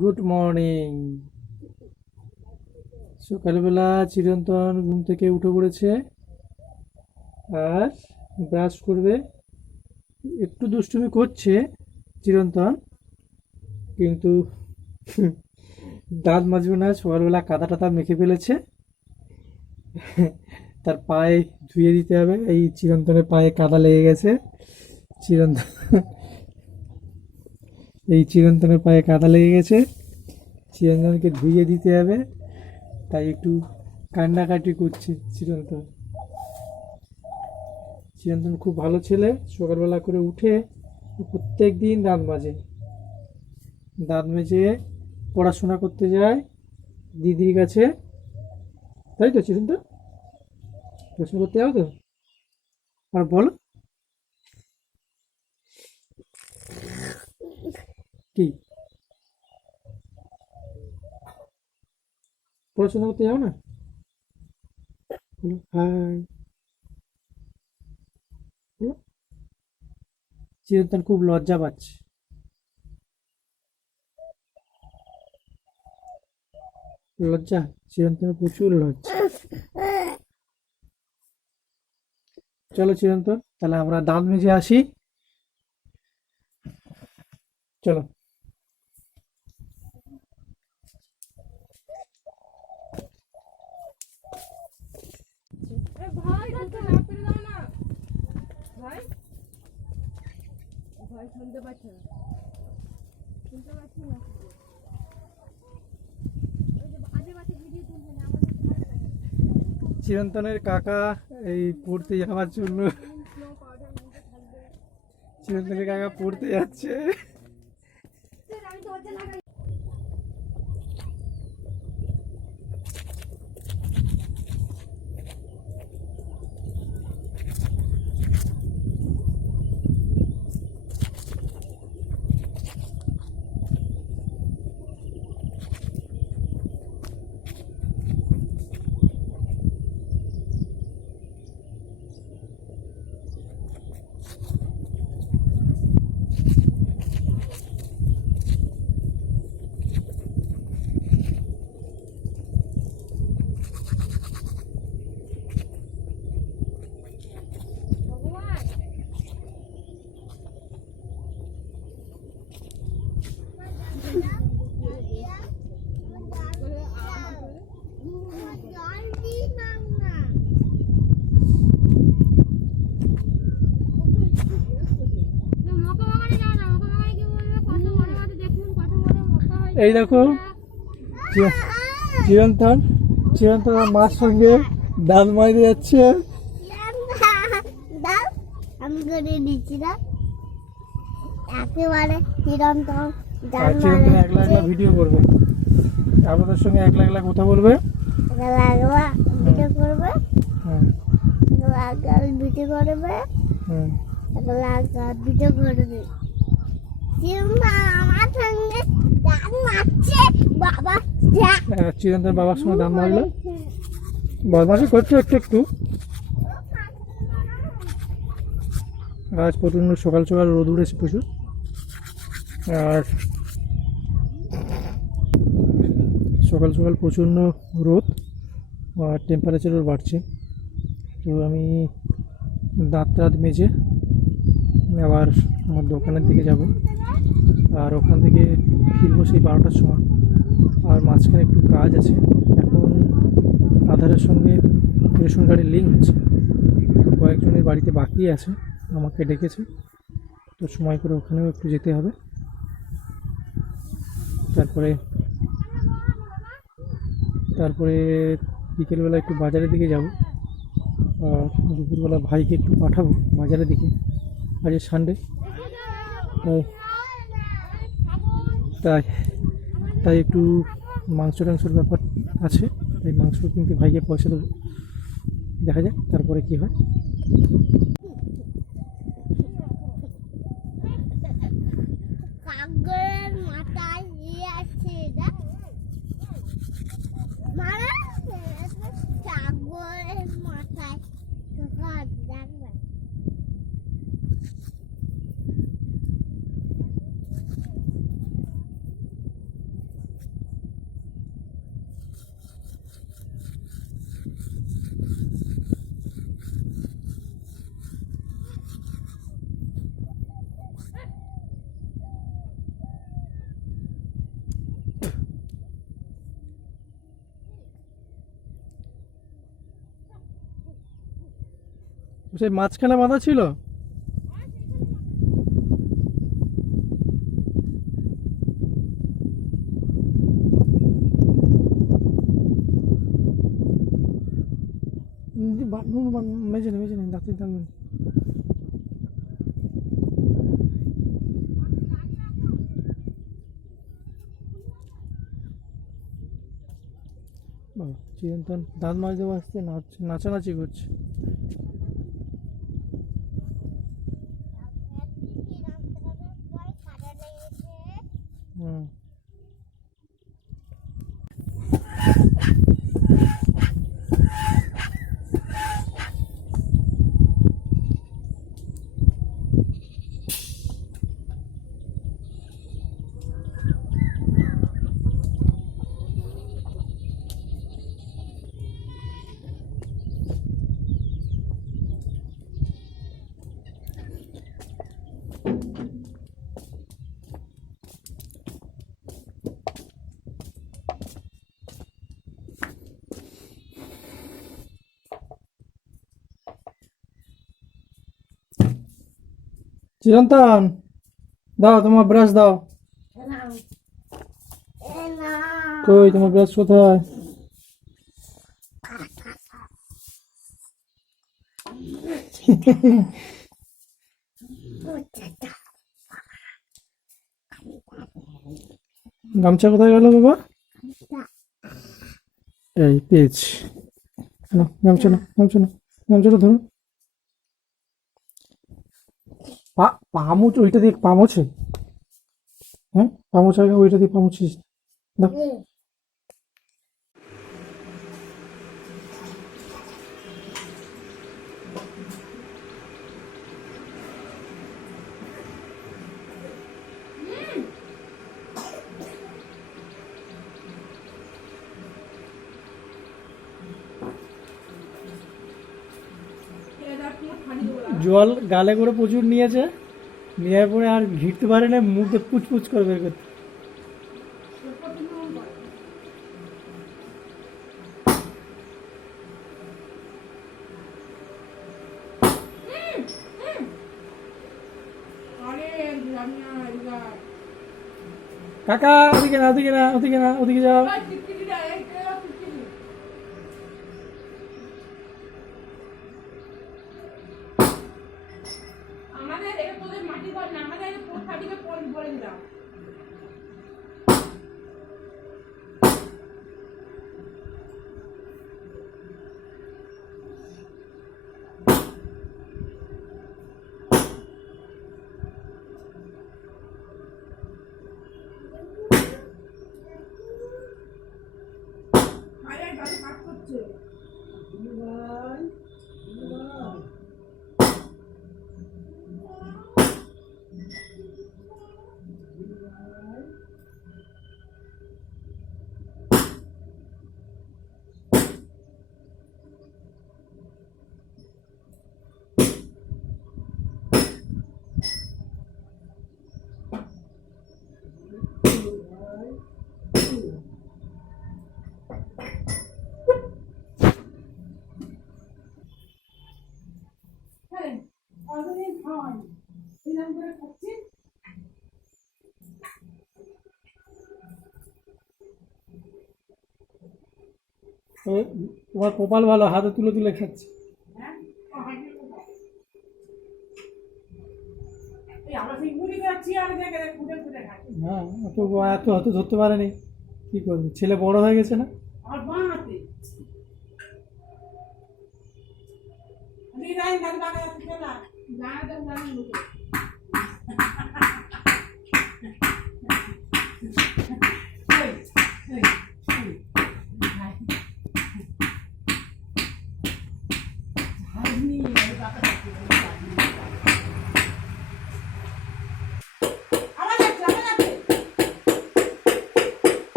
Good morning. সকালবেলা চিরন্তন ঘুম থেকে উঠে পড়েছে আর ব্রাশ করবে। একটু দুষ্টুমি করছে চিরন্তন, কিন্তু দাঁত মাজবে না। সকালবেলা কাদা টাদা মেখে ফেলেছে, তার পায়ে ধুয়ে দিতে হবে। এই চিরন্তনের পায়ে কাদা লেগে গেছে। চিরন্তন চিরন্তনের পায়ে কাদা লেগে গেছে, চিরন্তনকে ধুইয়ে দিতে হবে। তাই একটু কান্নাকাটি করছে চিরন্তন। চিরন্তন খুব ভালো ছেলে, সকালবেলা করে উঠে প্রত্যেক দিন দাঁত মাজে। দাঁত মেজে পড়াশোনা করতে যায় দিদির কাছে। তাই তো চিরন্তন, পড়াশোনা করতে যাও তো? আর বলো, কি পড়াশোনা করতে যাও না? বলো হাই। বলো। চিরন্তন খুব লজ্জা পাচ্ছে। লজ্জা, চিরন্তনের প্রচুর লজ্জা। চলো চিরন্তন, তাহলে আমরা দাঁত মেজে আসি। চলো। ভাই দুটো না পেরে দাও না ভাই। ভাই শুনতে পাচ্ছে না, শুনতে পাচ্ছি না। আজে বাজে ভিডিও তুলবে না আমাদের। চিরন্তনের কাকা এই পড়তে যাওয়ার জন্য, চিরন্তনের কাকা পড়তে যাচ্ছে। আমি দরজা লাগাই। ভগবান মকা বাগানে যাও না, মকা বাগানে কি বলবে? কত বড় বড় দেখুন, কত বড় মকা হয়েছে। এই দেখো চিরন্তন, চিরন্তন আমার মার সঙ্গে দাঁত মাজতে যাচ্ছে। দাও আমি করে দিচ্ছি না একেবারে চিরন্তন আর চিরন্তন একলা একলা ভিডিও করবে, আপনাদের সঙ্গে একলা একলা কথা বলবে। লাগবা ভিডিও করবে, হ্যাঁ লাগাল ভিডিও করবে, হুম। লাগাল ভিডিও করবে। চিরন্তন আমার সঙ্গে দাঁত মারছে বাবা। চিরন্তন বাবার সঙ্গে দাঁত মাজলো, বদমাশি করছে একটু একটু। আজ প্রচণ্ড সকাল সকাল রোদ উঠেছে প্রচুর, আর সকাল সকাল প্রচণ্ড রোদ আর টেম্পারেচারও বাড়ছে। তো আমি দাঁত টাত মেজে আবার আমার দোকানের দিকে যাব, আর ওখান থেকে ফিরবো সেই 12টার সময়। আর মাঝখানে একটু কাজ আছে, এখন আধারের সঙ্গে রেশন কার্ডের লিঙ্ক হচ্ছে, তো কয়েকজনের বাড়িতে বাকি আছে, আমাকে ডেকেছে, তো সময় করে ওখানেও একটু যেতে হবে। তারপরে তারপরে বিকেলবেলা একটু বাজারের দিকে যাব, আর দুপুরবেলা ভাইকে একটু পাঠাবো বাজারের দিকে। আজ সানডে, তাই তাই তাই একটু মাংস টাংসর ব্যাপার আছে, তাই মাংস কিনতে ভাইকে পয়সা দেবো। দেখা যাক তারপরে কী হয়। কাগরের মাথায় ইয়ে আছে এটা মারা কাগরের মাথায় দেখবে। সেই মাঝখানে বাঁধা ছিল? মেজে নেই, মেজে নেই, ডাক্তার টানবেন। বাবা চিরন্তন দাঁত মাজতে মাজতে নাচানাচি করছে। হুম। চিরন্তন দাও তোমার ব্রাশ দাও। কই তোমার ব্রাশ কোথায়? গামছা কোথায় গেল বাবা? এই পেয়েছি, গামছা না, গামছা না, গামছাটা ধরো। পামুচ ওইটা দিয়ে পামুছে, হ্যাঁ পামুচ আগে ওইটা দিয়ে পামুছিস। দাও। জল গালে করে প্রচুর নিয়েছে, নেওয়ার পরে আর ঘিরতে পারে না, মুখে পুচপুচ করে বের করতে। কাকা ওদিকে না, ওদিকে না, ওদিকে না, ওদিকে যাও। তোমার কপাল ভালো, হাতে তুলে তুলে খাচ্ছে। হ্যাঁ এত এত হাত ধরতে পারেনি, কি করবে, ছেলে বড় হয়ে গেছে না।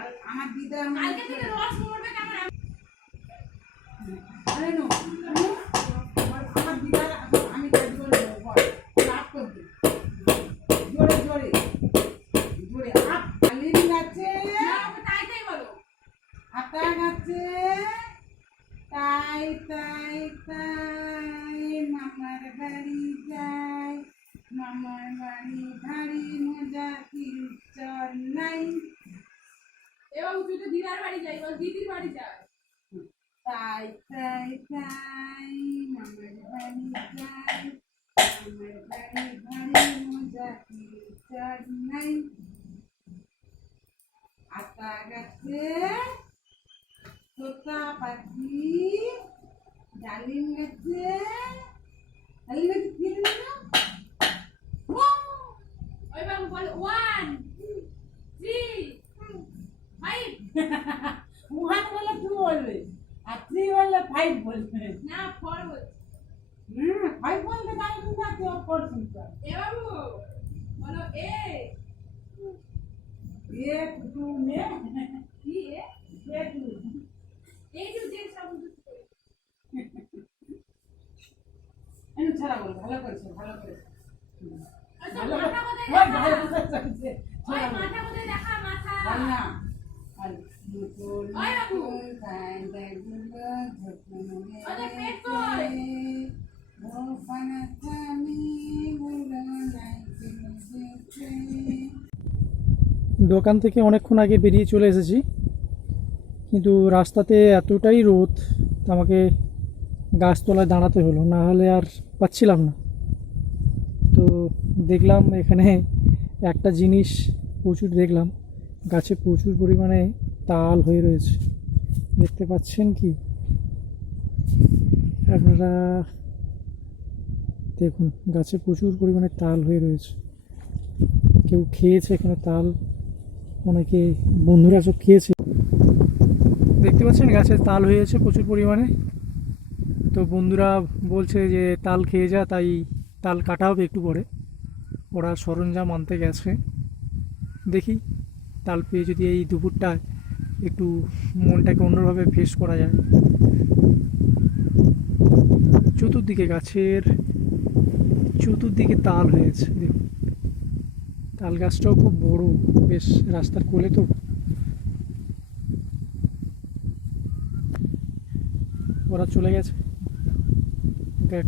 আর আমার দিদা কালকে থেকে রস মরবে কেমন আরে নো আমার দিদার আমি কাজ করবো বল রাত করবি জোরে জোরে জোরে আপ আলিন আছে তাই তাই বলো আতা গাছে তাই তাই তাই মামার বাড়ি যাই মামার বাড়ি ভারী মজা কি চল নাই এবার তুই তো দিদার বাড়ি যাই বল দিদির বাড়ি যা তাই তাই তাই মামার বাড়ি যাই মামার বাড়ি ভারী মজা কি চল নাই আতা গাছে তোতা পাখি ডালিম গাছে কি দিল ওই বাবু বল 1 3 5 ওয়ান বলে টু বলবে আর থ্রি বললে ফাইভ বলবে না 4 বল ফাইভ বলতে তাহলে তুমি আর কেউ করছিস এ বাবু বলো এ এক টু মে কি এ এ টু এই যে সাউন্ড এনে ছাড়া বল ভালো করেছে ভালো করেছে আচ্ছা মাথা কোথায় ওই দেখা ভালো করেছে ওই মাথা কোথায় দেখা মাথা না আর মুকুল ওই বাবু। তাই দেখলো ঝকনো ওদের পেট কই? ও পানা আমি বলো নাই দেখে দোকান থেকে অনেকক্ষণ আগে বেরিয়ে চলে এসেছি, কিন্তু রাস্তাতে এতটাই রোদ আমাকে গাছতলায় দাঁড়াতে হলো, না হলে আর পাচ্ছিলাম না। তো দেখলাম এখানে একটা জিনিস প্রচুর দেখলাম, গাছে প্রচুর পরিমাণে তাল হয়ে রয়েছে। দেখতে পাচ্ছেন কি আপনারা? দেখুন, গাছে প্রচুর পরিমাণে তাল হয়ে রয়েছে। কেউ খেয়েছে এখানে তাল, অনেকে বন্ধুরা সব খেয়েছে। দেখতে পাচ্ছেন গাছে তাল হয়েছে প্রচুর পরিমাণে। তো বন্ধুরা বলছে যে তাল খেয়ে যা, তাই তাল কাটা হবে একটু পরে। ওরা সরঞ্জাম আনতে গেছে, দেখি তাল পেয়ে যদি এই দুপুরটা একটু মনটাকে অন্যভাবে ফ্রেশ করা যায়। চতুর্দিকে গাছের চতুর্দিকে তাল হয়েছে, দেখুন তাল গাছটাও খুব বড়, বেশ রাস্তার কোলে। তো ওরা চলে গেছে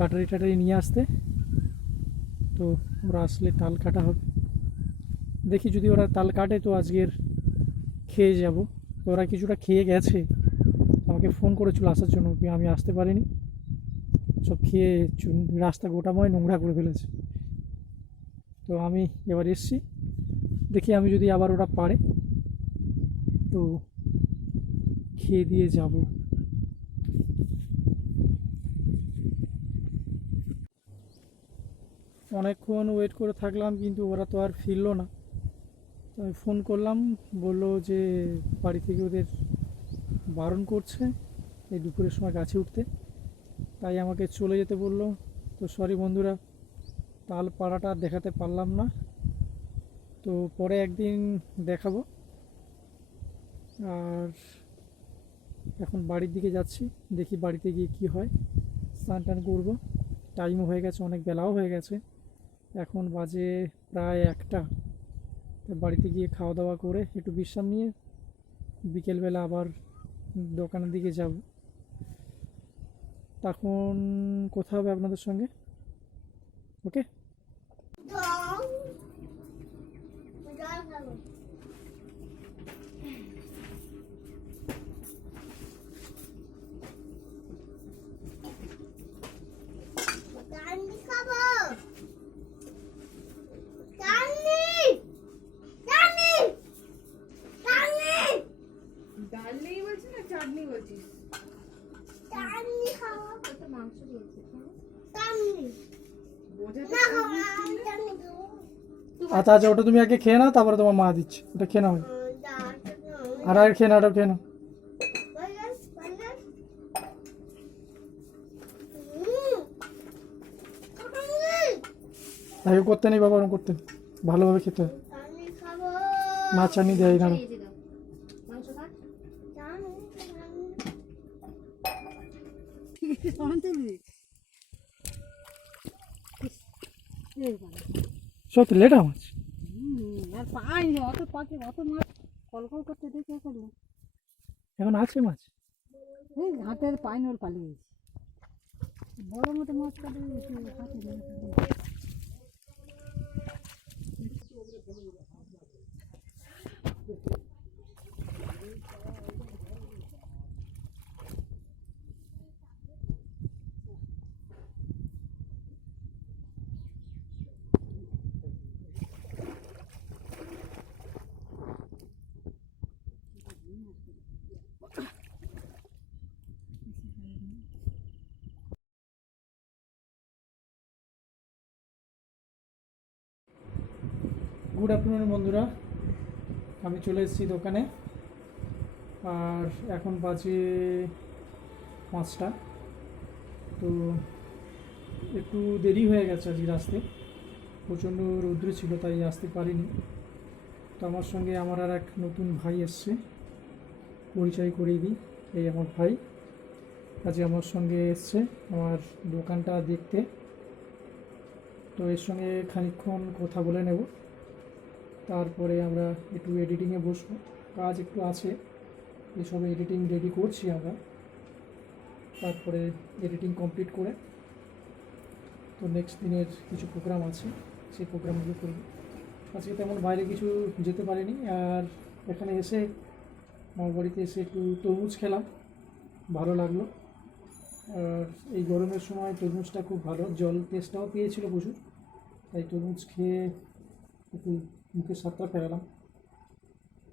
কাটারি টাটারি নিয়ে আসতে, তো ওরা আসলে তাল কাটা হবে। দেখি যদি ওরা তাল কাটে তো আজকের খেয়ে যাব। তো ওরা কিছুটা খেয়ে গেছে, আমাকে ফোন করেছিল আসার জন্য, আমি আসতে পারিনি। সব খেয়ে রাস্তা গোটাময় নোংরা করে ফেলেছে। তো আমি এবার এসছি, দেখি আমি যদি আবার ওরা পারে তো খেয়ে দিয়ে যাব। অনেকক্ষণ ওয়েট করে থাকলাম, কিন্তু ওরা তো আর ফিরলো না। তো আমি ফোন করলাম, বললো যে বাড়ি থেকে ওদের বারণ করছে এই দুপুরের সময় গাছে উঠতে, তাই আমাকে চলে যেতে বললো। তো সরি বন্ধুরা, তাল পাড়াটা আর দেখাতে পারলাম না। তো পরে একদিন দেখাবো। আর এখন বাড়ির দিকে যাচ্ছি, দেখি বাড়িতে গিয়ে কি হয়। স্নান টান করবো, টাইমও হয়ে গেছে, অনেক বেলাও হয়ে গেছে। এখন বাজে প্রায় 1টা। তো বাড়িতে গিয়ে খাওয়া দাওয়া করে একটু বিশ্রাম নিয়ে বিকেলবেলা আবার দোকানের দিকে যাব। তখন কথা হবে আপনাদের সঙ্গে। ওকে। জল খাবো। কান্দি খাবো। কান্দি কান্দি কান্দি ডাল নেই বলছিস না চাটনি বলছিস? কান্দি খাবো। তো মাংস দিয়েছে কান্দি বোঝাতে না খাবো না, আমি কান্দি খাবো। আচ্ছা আচ্ছা, ওটা তুমি আগে খেয়ে নাও, তারপরে তোমার মা দিচ্ছে, ওটা খেয়ে নাও। আর আর খেয়ে নাও, ওটা খেয়ে নাও। তাকে করতে নেই বাবা, ওরকম করতে নেই। ভালোভাবে খেতে হয়। মা চাটনি দেয় না, সব তো লেটা মাছ। আর পাইনি অত পাখি অত মাছ কলকল করতে দেখে করলো এখন আছে মাছ। এই হাতের পাইনি ওর পালিয়ে গেছে বড় মতো মাছ কাটে হাতে গুড আফটারনুন বন্ধুরা, আমি চলে এসেছি দোকানে। আর এখন বাজে 5টা। তো একটু দেরি হয়ে গেছে আজকে আসতে, প্রচণ্ড রৌদ্র ছিল তাই আসতে পারিনি। তো আমার সঙ্গে আমার আর এক নতুন ভাই এসছে, পরিচয় করিয়ে দিই। এই আমার ভাই আজকে আমার সঙ্গে এসছে আমার দোকানটা দেখতে। তো এর সঙ্গে খানিকক্ষণ কথা বলে নেব, তারপরে আমরা একটু এডিটিংয়ে বসবো। কাজ একটু আছে, এসব এডিটিং রেডি করছি আমরা, তারপরে এডিটিং কমপ্লিট করে তো নেক্সট দিনের কিছু প্রোগ্রাম আছে, সেই প্রোগ্রামগুলো করব। আজকে তেমন বাইরে কিছু যেতে পারিনি। আর এখানে এসে আমার বাড়িতে এসে একটু তরমুজ খেলাম, ভালো লাগলো। আর এই গরমের সময় তরমুজটা খুব ভালো, জল টেস্টটাও পেয়েছিল প্রচুর, তাই তরমুজ খেয়ে একটু মুখের স্বাদটা ফেরালাম।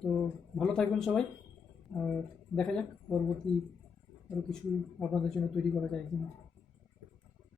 তো ভালো থাকবেন সবাই, আর দেখা যাক পরবর্তী আরও কিছু আপনাদের জন্য তৈরি করা যায় কিনা।